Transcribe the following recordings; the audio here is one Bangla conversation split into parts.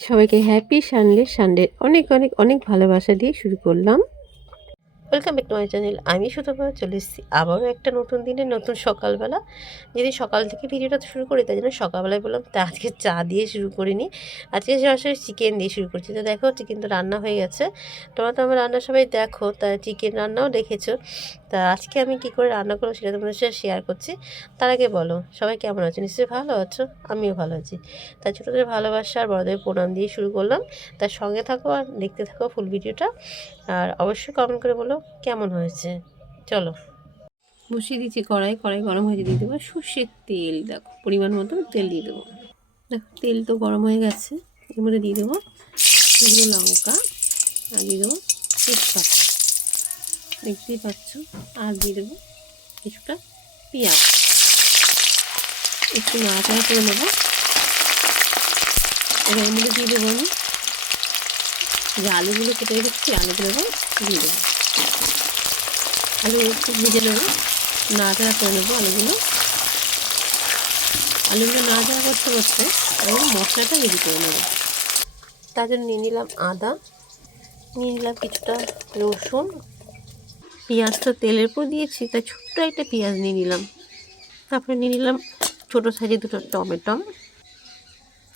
সবাইকে হ্যাপি সানডে অনেক অনেক অনেক ভালোবাসা দিয়ে শুরু করলাম। Welcome back to my channel. আমি সুতপা চলে এসেছি আবারও একটা নতুন দিনে নতুন সকালবেলা। যদি সকাল থেকে ভিডিওটা শুরু করি তাই জন্য সকালবেলায় বললাম তা আজকে চা দিয়ে শুরু করিনি, আজকে সরাসরি চিকেন দিয়ে শুরু করছি। তো দেখো চিকেন তো রান্না হয়ে গেছে, তোমরা তো আমার রান্না সবাই দেখো, তা চিকেন রান্নাও দেখেছো। তা আজকে আমি কী করে রান্না করবো সেটা তোমাদের সাথে শেয়ার করছি। তার আগে বলো সবাই কেমন আছো? নিশ্চয়ই ভালো আছো, আমিও ভালো আছি। তাই ছোটোদের ভালোবাসা আর বড়দের প্রণাম দিয়ে শুরু করলাম। তার সঙ্গে থাকো আর দেখতে থাকো ফুল ভিডিওটা, আর অবশ্যই কমেন্ট করে বলো কেমন হয়েছে। চলো বসিয়ে দিচ্ছি কড়াই, কড়াই গরম হয়ে দিয়ে দেবো সর্ষের তেল। দেখো পরিমাণ মতো তেল দিয়ে দেবো। দেখো তেল তো গরম হয়ে গেছে, এর মধ্যে দিয়ে দেবো শুকনো লঙ্কা আর দিয়ে দেবো তেজপাতা, দেখতেই পাচ্ছ। আর দিয়ে দেবো কিছুটা পেঁয়াজ, একটু নাড়াচাড়া করে নেবো। এবার এর মধ্যে দিয়ে দেবো আমি যে আলুগুলো কেটে রেখেছি, আলুগুলো দিয়ে দেবো। আলু একটু ভেজে নেবো, নাড়াচাড়া করে নেবো আলুগুলো নাড়াচাড়া করতে করতে এবং মশলাটা রেডি করে নেবো। তার জন্য নিয়ে নিলাম আদা, নিয়ে নিলাম কিছুটা রসুন, পেঁয়াজ তো তেলের উপর দিয়েছি তাই ছোট্ট একটা পেঁয়াজ নিয়ে নিলাম। তারপরে নিয়ে নিলাম ছোটো সাইজে দুটো টমেটো,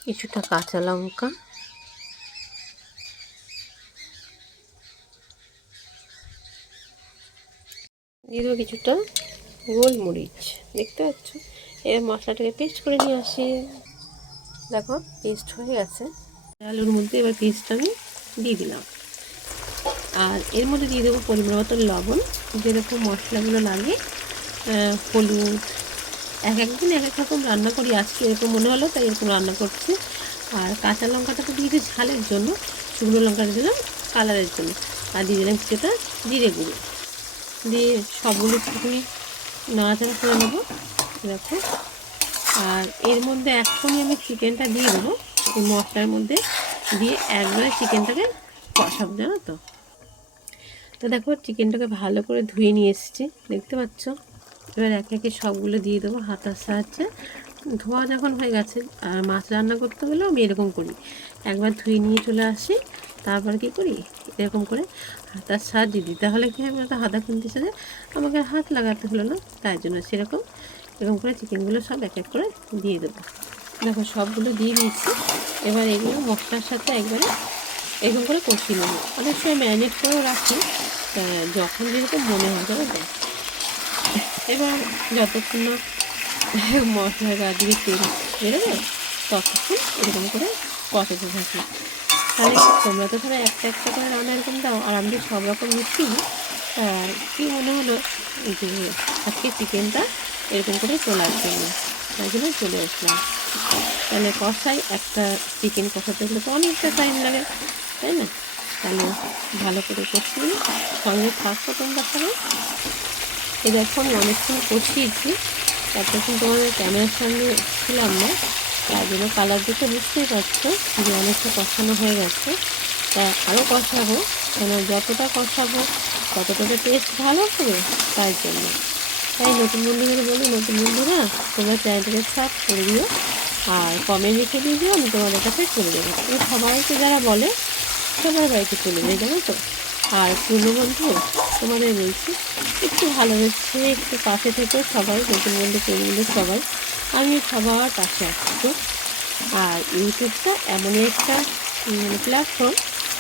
কিছুটা কাঁচা লঙ্কা, দিয়ে দেবো কিছুটা গোলমরিচ, দেখতে পাচ্ছ। এবার মশলাটাকে পেস্ট করে নিয়ে আসি। দেখো পেস্ট হয়ে গেছে আলুর মধ্যে, এবার পেস্টটা আমি দিয়ে দিলাম। আর এর মধ্যে দিয়ে দেবো পরিমাণ মতো লবণ, যেরকম মশলাগুলো লাগে, হলুদ। এক একদিন এক এক রকম রান্না করি, আজকে এরকম মনে হলো তাই এরকম রান্না করছি। আর কাঁচা লঙ্কাটা তো দিয়েছি ঝালের জন্য, শুকনো লঙ্কাটা দিলাম কালারের জন্য, আর দিয়ে দিলাম কিছুটা জিরে গুঁড়ো দিয়ে সবগুলো একটুখানি নাড়াচাড়া করে নেবো। দেখো আর এর মধ্যে এখনই আমি চিকেনটা দিয়ে দেবো, এই মশলার মধ্যে দিয়ে একবারে চিকেনটাকে কষাবো, জানো তো। তো দেখো চিকেনটাকে ভালো করে ধুয়ে নিয়ে এসেছি, দেখতে পাচ্ছ। এবার একে একে সবগুলো দিয়ে দেবো হাতার সাহায্যে। ধোয়া যখন হয়ে গেছে, আর মাছ রান্না করতে হলেও আমি এরকম করি, একবার ধুয়ে নিয়ে চলে আসি, তারপর কী করি এরকম করে হাতার সাহায্যে দিই। তাহলে কী হবে বলতো, হাতা খুন্তির সাথে আমাকে হাত লাগাতে হলো না, তাই জন্য সেরকম এরকম করে চিকেনগুলো সব এক এক করে দিয়ে দেবো। দেখো সবগুলো দিয়ে দিয়েছি, এবার এগুলো মশলার সাথে একবারে এরকম করে কষিয়ে নেবো। অনেক সময় ম্যারিনেট করেও রাখি, যখন যেরকম মনে হয় জানো তো। এবার যতক্ষণ না মশলার গা দিয়ে তেল বেরোবে ততক্ষণ এরকম করে কষাতে থাকি। তাহলে তোমরা তো ধরো একটা একটা করে রান্না এরকম দাও, আর আমি সব রকম মিশিয়ে কী মনে হলো যে আজকে চিকেনটা এরকম করে তোলার জন্য, তাই জন্য চলে আসলাম। তাহলে কষাই একটা চিকেন কষাতে গেলে তো অনেকটা টাইম লাগে, তাই না? তাহলে ভালো করে কষিয়ে সঙ্গে থাকো তোমরা সবাই। এই দেখো আমি অনেকক্ষণ কষিয়েছি, ততক্ষণ তোমাদের ক্যামেরার সামনে ছিলাম না, তার জন্য কালার দেখে বুঝতেই পারছো যে অনেকটা কষানো হয়ে গেছে। তা আরও কষাবো, কেন যতটা কষাবো ততটা টেস্ট ভালো হবে, তাই জন্য। তাই নতুন বন্ধুদের বলি, নতুন বন্ধুরা তোমরা চ্যানেলটাকে সাবস্ক্রাইব করে দিও আর কমেন্ট লিখে দিয়ে দিও, আমি তোমাদের কাছে চলে যাবো। তুমি সবাইকে যারা বলে সবার বাড়িতে চলে যায়, জানো তো। আর পুরনো বন্ধু তোমাদের বলছি একটু ভালোবেসে একটু পাশে থেকে সবাই, নতুন বন্ধু পুরনো বন্ধু সবাই, আমি সবার পাশে আসছি। আর ইউটিউবটা এমনই একটা প্ল্যাটফর্ম,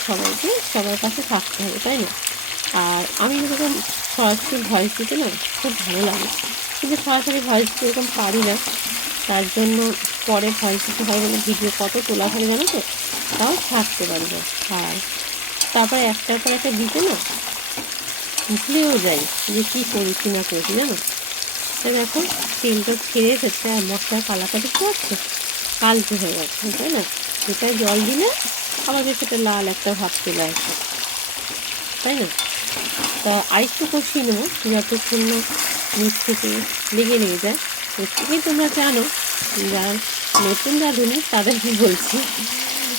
সবাইকে সবার পাশে থাকতে হবে, তাই না? আর আমি যেরকম সরাসরি ভয়েস দিতে না খুব ভালো লাগে, কিন্তু সরাসরি ভয়েস দিতে এরকম পারি না, তার জন্য পরে ভয়েস দিতে হয় বলে ভিডিও কত তোলা হয় জানো তো, তাও ছাড়তে পারি না। আর তারপরে একটার পর একটা দিতে না ভুলেও যাই যে কী করেছি না করেছি, জানো। তাই দেখো তেলটা ছেড়ে এসেছে আর মশলার কালারটা দেখতে পাচ্ছ কালচে হয়ে গেছে, তাই না? এটাই জল দিলে আবার বেশ একটা লাল একটা ভাব চলে আসে, তাই না? তা আরেকটু কষিয়ে নেবো যতক্ষণ না নিচ থেকে লেগে যায়। রেসিপি তোমরা জানো, যারা নতুন রাঁধুনি তাদেরকে বলছি,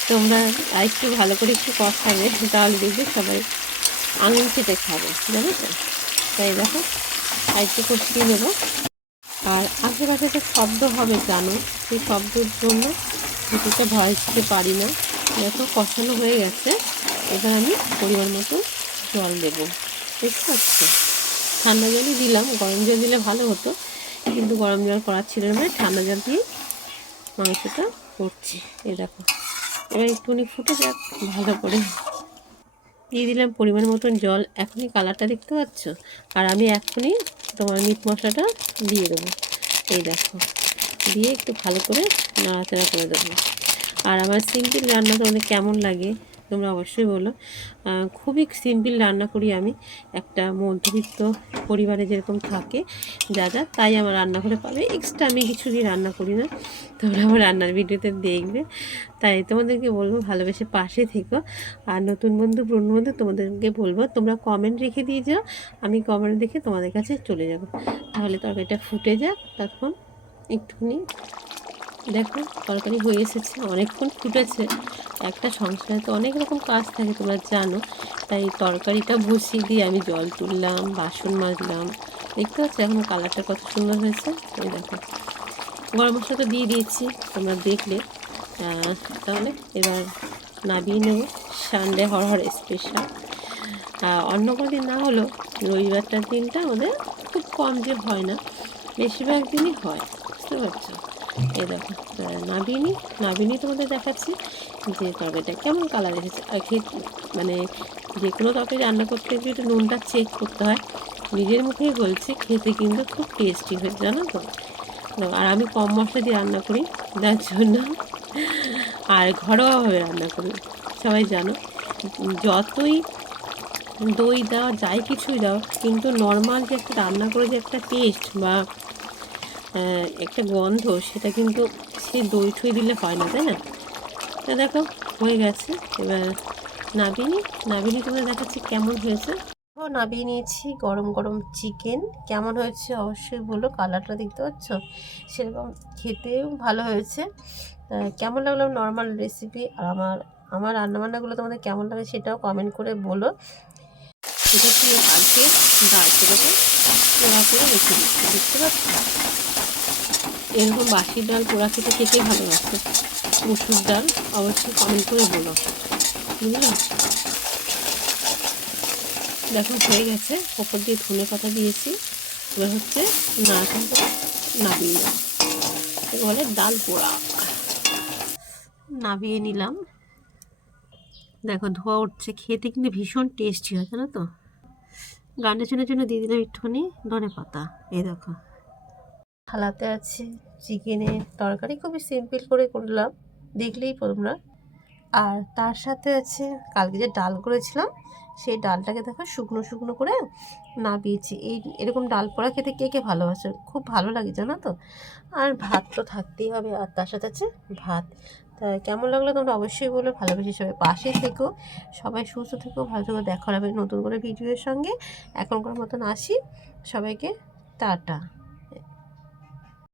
তোমরা আরেকটু ভালো করে একটু কষাবে, তাহলে দেখবে সবাই আঙুল চেটে খাবে, জানো তো। তাই দেখো আরেকটু কষিয়ে নেবো। আর আশেপাশে একটা শব্দ হবে জানো, সেই শব্দের জন্য কিছুটা ভয়েস দিতে পারি না, দেখো কষানো হয়ে গেছে। এবার আমি পরিমাণ মতো জল দেবো। বুঝতে পারছো? ঠান্ডা জলই দিলাম, গরম জল দিলে ভালো হতো, কিন্তু গরম জল করার ছিল না, ঠান্ডা জল দিয়ে মাংসটা করছি। এই দেখো এবার একটুখানি ফুটে যাক ভালো করে। দিয়ে দিলাম পরিমাণ মতন জল। এখনই কালারটা দেখতে পাচ্ছ। আর আমি এখনই তোমার মিট মশলাটা দিয়ে দেবো। এই দেখো, দিয়ে একটু ভালো করে নাড়াচাড়া করে দেবো। আর আমার সিম্পল রান্না তোমাদের কেমন লাগে তোমরা অবশ্যই বলো। খুবই সিম্পল রান্না করি আমি। একটা মধ্যবিত্ত পরিবারে যেরকম থাকে যা যা, তাই আমার রান্নাঘরে পাবে। এক্সট্রা আমি কিছু দিয়ে রান্না করি না, তোমরা আমার রান্নার ভিডিওতে দেখবে। তাই তোমাদেরকে বলবো ভালোবেসে পাশে থেকো। আর নতুন বন্ধু পুরনো বন্ধু তোমাদেরকে বলবো তোমরা কমেন্ট রেখে দিয়ে যাও, আমি কমেন্ট দেখে তোমাদের কাছে চলে যাব। তাহলে তরকারিটা ফুটে যাক, তখন একটুখানি দেখো তরকারি হয়ে এসেছে, অনেকক্ষণ ফুটেছে। একটা সংসারে তো অনেক রকম কাজ থাকে তোমরা জানো, তাই তরকারিটা বসিয়ে দিয়ে আমি জল তুললাম, বাসন মাজলাম। দেখতে পাচ্ছ এখন কালারটা কত সুন্দর হয়েছে। এই দেখো গরম মশলা তো দিয়ে দিয়েছি তোমরা দেখলে। তাহলে এবার নামিয়ে নেব। সানডে হরহর স্পেশাল। অন্য কোনো দিন না হলেও রবিবারটার দিনটা আমাদের খুব কম যে হয় না, বেশিরভাগ দিনই হয়। বুঝতে পারছো? এই দেখো নাবিনি তোমাদের দেখাচ্ছি যে তরকারিটা কেমন কালার এসেছে। আর মানে যে কোনো তরকারি রান্না করতে গিয়ে একটু নুনটা চেক করতে হয়। নিজের মুখেই বলছি, খেতে কিন্তু খুব টেস্টি হয়েছে জানো তো। আর আমি কম মশলা দিয়ে রান্না করি যার জন্য, আর ঘরোয়াভাবে রান্না করি। সবাই জানো যতই দই দাও যাই কিছুই দাও, কিন্তু নর্মাল যে একটা রান্না করে যে একটা টেস্ট বা একটা গন্ধ, সেটা কিন্তু সেই দই ঠই দিলে হয় না, তাই না? তা দেখো হয়ে গেছে। এবার নাবিনি তোমরা দেখাচ্ছি কেমন হয়েছে। ও নাবিয়ে নিয়েছি গরম গরম চিকেন। কেমন হয়েছে অবশ্যই বলো। কালারটা দেখতে পাচ্ছ, সেরকম খেতেও ভালো হয়েছে। কেমন লাগলো নর্মাল রেসিপি, আর আমার রান্নাবান্নাগুলো তোমাদের কেমন লাগে সেটাও কমেন্ট করে বলো। এটা ছিল কালকে ডাল, সেটাকে পোড়া করে রেখে দিচ্ছি। দেখতে পাচ্ছ এরকম বাসি ডাল পোড়া খেতে খেতে ভালোবাসে। মুসুর ডাল অবশ্যই কমেন্ট করে বলো, বুঝলো? দেখো হয়ে গেছে, ওপর দিয়ে ধনে পাতা দিয়েছি। এবার হচ্ছে নাড়াচাড়া করে নামিয়ে নেব। বলে ডাল পোড়া। নামিয়ে নিলাম। দেখো ধোয়া উঠছে, খেতে কিন্তু ভীষণ টেস্টি হয় জানো তো। গার্নিশনের জন্য দিয়ে দিলাম একটুখানি ধনে পাতা। এই দেখো থালাতে আছে চিকেনের তরকারি, খুবই সিম্পল করে করলাম, দেখলেই তোমরা। আর তার সাথে আছে কালকে যে ডাল করেছিলাম, সেই ডালটাকে দেখো শুকনো শুকনো করে নামিয়েছি। এরকম ডাল পোড়া খেতে কে কে ভালোবাসে, খুব ভালো লাগে জানো তো। আর ভাত তো থাকতেই হবে, আর তার সাথে আছে ভাত। তা কেমন লাগলো তোমরা অবশ্যই বলো। ভালোবেসে সবাই পাশে থেকো, সবাই সুস্থ থেকো, ভালো থেকো। দেখা হবে নতুন করে ভিডিওর সঙ্গে। এখনকার মতন আসি, সবাইকে টাটা।